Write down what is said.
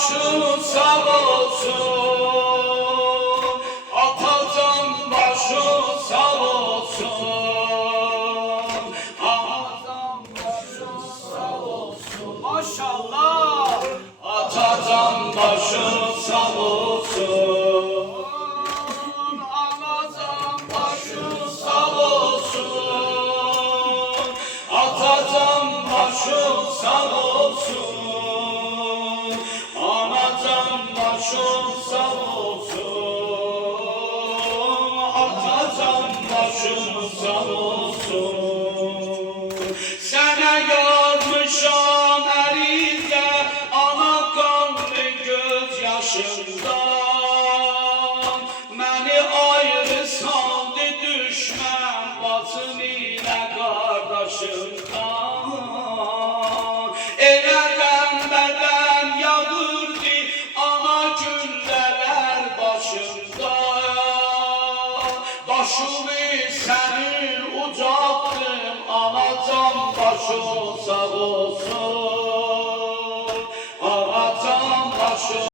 başın sağ olsun, atacan başın sağ olsun, atacan başın sağ olsun. Maşallah. Atacan başın sağ olsun, anacan başın sağ olsun, atacan başın sağ olsun, anacan başın sağ olsun, atacan başın sağ olsun. Sana yazmışam ərizə, ana qanlı göz yaşından, məni ayrı saldı düşmən bacın ilə qardaşından. Elə qəmbədən yağırdı ana güllələr başında, başımı sənin ucaltdım anacan başım